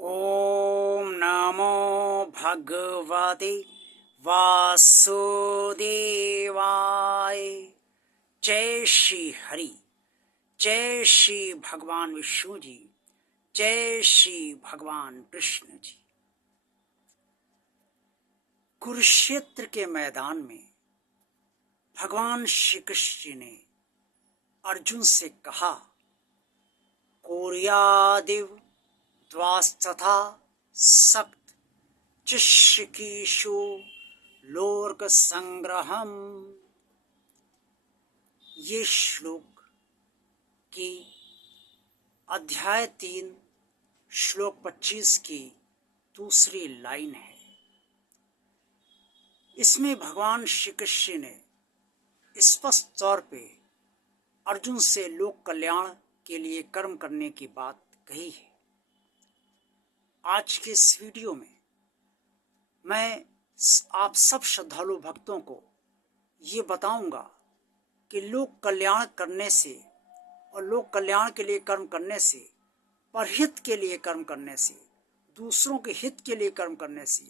ओम नमो भगवते वासुदेवाय। जय श्री हरि, जय श्री भगवान विष्णु जी, जय श्री भगवान कृष्ण जी। कुरुक्षेत्र के मैदान में भगवान श्री कृष्ण जी ने अर्जुन से कहा, कोर्यादिव द्वास्तथा सक्त चिश्किशु लोक संग्रहम। ये श्लोक की अध्याय 3 श्लोक 25 की दूसरी लाइन है। इसमें भगवान श्री कृष्ण ने स्पष्ट तौर पे अर्जुन से लोक कल्याण के लिए कर्म करने की बात कही है। आज के इस वीडियो में मैं आप सब श्रद्धालु भक्तों को ये बताऊंगा कि लोक कल्याण करने से और लोक कल्याण के लिए कर्म करने से, परहित के लिए कर्म करने से, दूसरों के हित के लिए कर्म करने से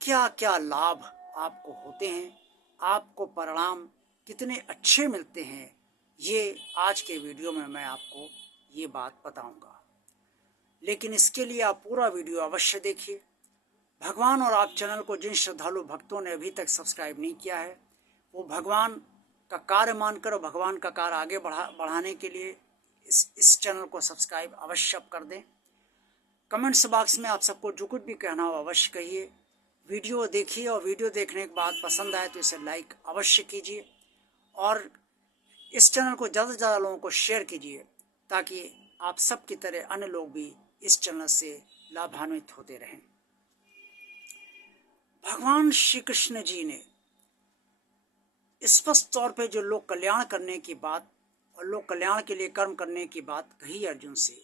क्या क्या लाभ आपको होते हैं, आपको परिणाम कितने अच्छे मिलते हैं, ये आज के वीडियो में मैं आपको ये बात बताऊंगा। लेकिन इसके लिए आप पूरा वीडियो अवश्य देखिए। भगवान और आप चैनल को जिन श्रद्धालु भक्तों ने अभी तक सब्सक्राइब नहीं किया है, वो भगवान का कार्य मानकर भगवान का कार्य आगे बढ़ाने के लिए इस चैनल को सब्सक्राइब अवश्य कर दें। कमेंट्स बॉक्स में आप सबको जो कुछ भी कहना हो अवश्य कहिए। वीडियो देखिए और वीडियो देखने के बाद पसंद आए तो इसे लाइक अवश्य कीजिए और इस चैनल को ज़्यादा से ज़्यादा लोगों को शेयर कीजिए ताकि आप सब की तरह अन्य लोग भी इस चैनल से लाभान्वित होते रहें। भगवान श्री कृष्ण जी ने स्पष्ट तौर पे जो लोक कल्याण करने की बात और लोक कल्याण के लिए कर्म करने की बात कही अर्जुन से,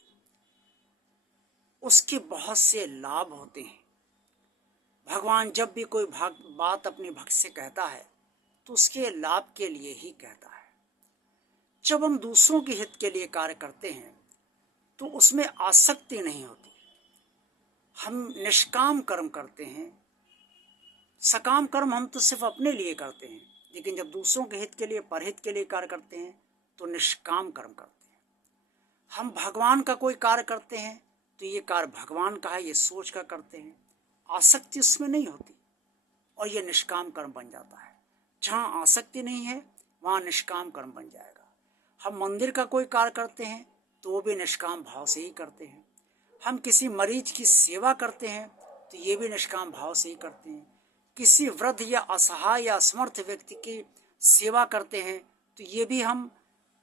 उसके बहुत से लाभ होते हैं। भगवान जब भी कोई बात अपने भक्त से कहता है तो उसके लाभ के लिए ही कहता है। जब हम दूसरों के हित के लिए कार्य करते हैं तो उसमें आसक्ति नहीं होती। हम निष्काम कर्म करते हैं। सकाम कर्म हम तो सिर्फ अपने लिए करते हैं, लेकिन जब दूसरों के हित के लिए, परहित के लिए कार्य करते हैं तो निष्काम कर्म करते हैं। हम भगवान का कोई कार्य करते हैं तो ये कार्य भगवान का है, ये सोच कर करते हैं, आसक्ति उसमें नहीं होती और ये निष्काम कर्म बन जाता है। जहाँ आसक्ति नहीं है वहाँ निष्काम कर्म बन जाएगा। हम मंदिर का कोई कार्य करते हैं तो वो भी निष्काम भाव से ही करते हैं। हम किसी मरीज की सेवा करते हैं तो ये भी निष्काम भाव से ही करते हैं। किसी वृद्ध या असहाय या असमर्थ व्यक्ति की सेवा करते हैं तो ये भी हम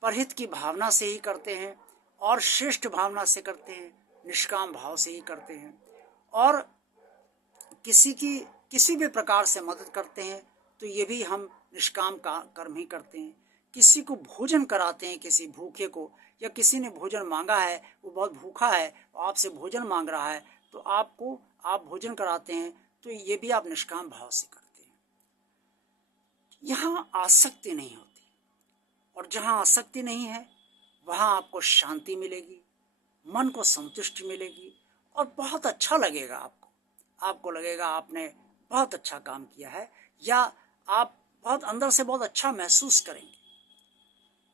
परहित की भावना से ही करते हैं और श्रेष्ठ भावना से करते हैं, निष्काम भाव से ही करते हैं। और किसी भी प्रकार से मदद करते हैं तो ये भी हम निष्काम का कर्म ही करते हैं। किसी को भोजन कराते हैं, किसी भूखे को, या किसी ने भोजन मांगा है, वो बहुत भूखा है, आपसे भोजन मांग रहा है तो आप भोजन कराते हैं तो ये भी आप निष्काम भाव से करते हैं। यहाँ आसक्ति नहीं होती और जहाँ आसक्ति नहीं है वहाँ आपको शांति मिलेगी, मन को संतुष्टि मिलेगी और बहुत अच्छा लगेगा। आपको लगेगा आपने बहुत अच्छा काम किया है या आप बहुत अंदर से बहुत अच्छा महसूस करेंगे।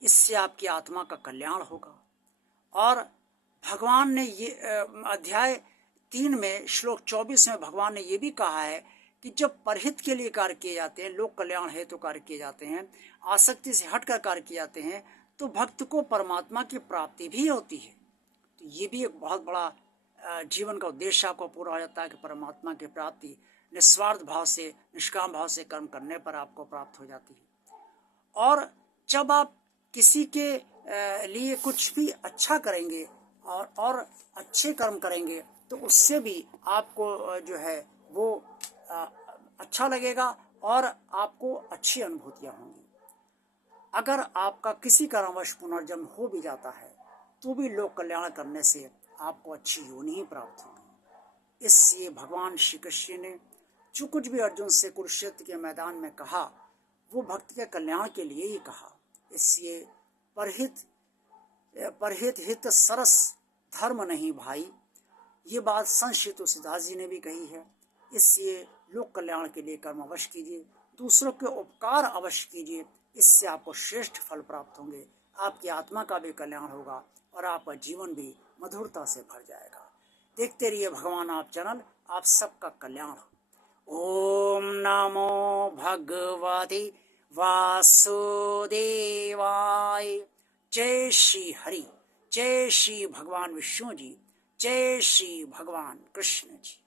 इससे आपकी आत्मा का कल्याण होगा। और भगवान ने ये अध्याय 3 में श्लोक 24 में भगवान ने ये भी कहा है कि जब परहित के लिए कार्य किए जाते हैं, लोक कल्याण हेतु तो कार्य किए जाते हैं, आसक्ति से हटकर कार्य किए जाते हैं तो भक्त को परमात्मा की प्राप्ति भी होती है। तो ये भी एक बहुत बड़ा जीवन का उद्देश्य आपको पूरा हो जाता है कि परमात्मा की प्राप्ति निस्वार्थ भाव से, निष्काम भाव से कर्म करने पर आपको प्राप्त हो जाती है। और जब आप किसी के लिए कुछ भी अच्छा करेंगे और अच्छे कर्म करेंगे तो उससे भी आपको जो है वो अच्छा लगेगा और आपको अच्छी अनुभूतियाँ होंगी। अगर आपका किसी कारणवश पुनर्जन्म हो भी जाता है तो भी लोक कल्याण करने से आपको अच्छी योनि ही प्राप्त होगी। इसलिए भगवान श्री कृष्ण ने जो कुछ भी अर्जुन से कुरुक्षेत्र के मैदान में कहा वो भक्त के कल्याण के लिए ही कहा। इसलिए परहित हित सरस धर्म नहीं भाई, ये बात संत श्री तुलसीदास जी ने भी कही है। इसलिए लोक कल्याण के लिए कर्म अवश्य कीजिए, दूसरों के उपकार अवश्य कीजिए, इससे आपको श्रेष्ठ फल प्राप्त होंगे, आपकी आत्मा का भी कल्याण होगा और आपका जीवन भी मधुरता से भर जाएगा। देखते रहिए भगवान आप चैनल, आप सबका कल्याण हो। ओम नमो भगवते वासुदेवाय। जय श्री हरि, जय श्री भगवान विष्णु जी, जय श्री भगवान कृष्ण जी।